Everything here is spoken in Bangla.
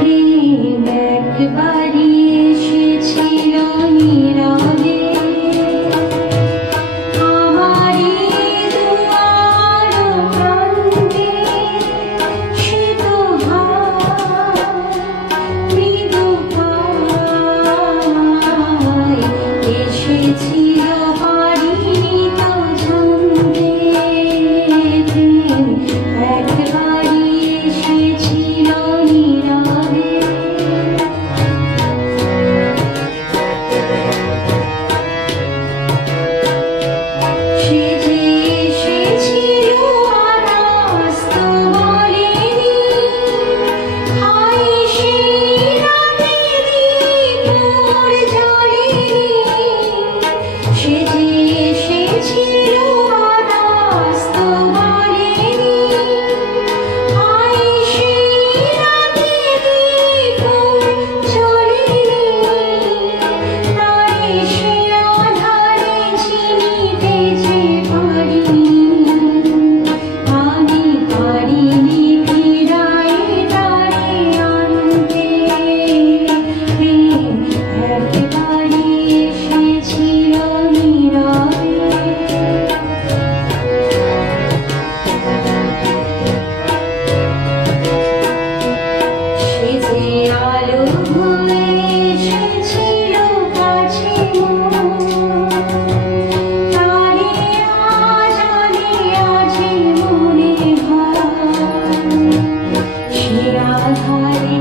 প্রেম একবারই এসেছিল নীরবে আমারই দুয়ার প্রান্তে সে তো মৃদু পায় এসেছিল পারিনি তো জানতে প্রেম একবারই এসেছিল নীরবে সে যে এসেছিল আনাস তো বলেনি হায় সেই রাতে দীপর জ্বলেনি সে যে এসেছিল আনাস তো বলেনি হায় সেই রাতে দীপর জ্বলেনি তারে সে আঁধারে চিনিতে যে পারিনি আমি পারিনি ফিরায় তারে আনতে প্রেম একবারই এসেছিল নীরবে সে যে আলো হয়ে এসেছিল কাছে তারে আজানে আছে মনে হয় সে আধারে